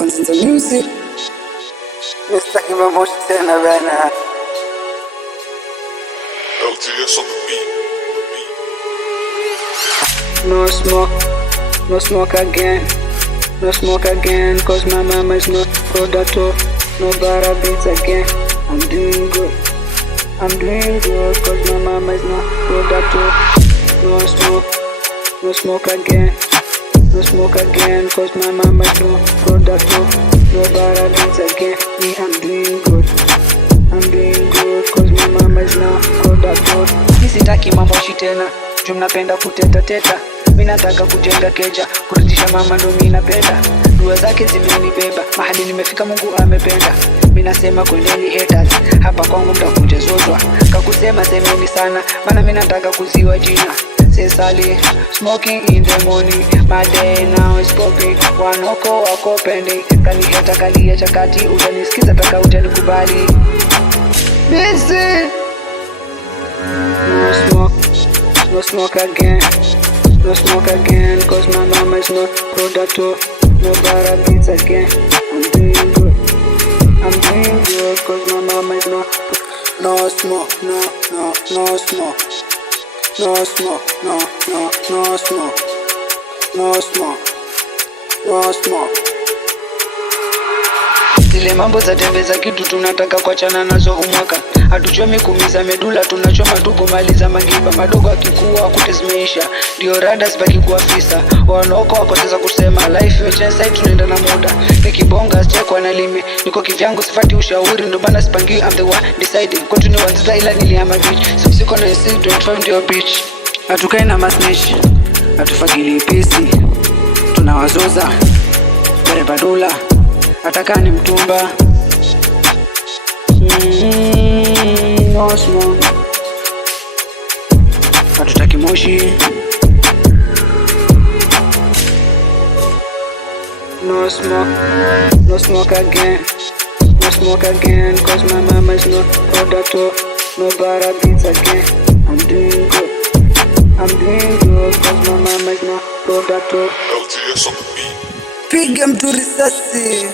Once the music, Mr. Kimamoshi tena bana. LTS on the beat. No smoke again. No smoke again, cause my mama is not product. No bara beats again. I'm doing good, cause my mama is not product. No smoke again. No smoke again, cause my mama is no product. No bara beats again. Me, I'm doing good, cause my mama is no product. Sitaki mamoshi tena, juu mnapenda kuteta teta. Mimi nataka kujenga keja, kurudisha mama ndo mimi napenda. Dua zake zimenibeba, mahali nimefika Mungu amependa. Mimi nasema kwendeni haters, hapa kwangu mtakuja zozwa. Kakusema semeni sana, maana mimi nataka kuziwa jina. Sesali, smoking in the morning, my day now is popping. Wanoko wako pending, kaniheta kalia chakati. Utanisikiza taka utanikubali. Busy. No smoke again. No smoke again, cause my mama is not product. No bara beats again. I'm doing good, cause my mama is not. No smoke, no smoke. No smoke, no smoke. No smoke. Zile mambo za tembe za kitu tunataka kuachana nazo umwaka. Hatuchomi kumiza medula, tunachoma tu kumaliza magiba. Madogo akikuwa kute zimeisha, ndio rada sibaki kuafisa. Wanoko wakoteza kusema life yote tunaenda na muda. Nikibonga sichekwa na limi, niko kivyangu sifati ushauri. Ndo bana sipangi, I'm the one deciding. Kwetu ni wanziza ila nilihama beach. Siko na isi, don't find your bitch. Hatukai na masnish, hatufagili pisi. Tunawazoza bere badula, ataka ni mtumba. No smoke, hatutaki moshi. No smoke again. No smoke again, cause my mama is not product. No bara beats again. I'm doing good, cause my mama is not product. LTS on the beat. Piga mtu risasi.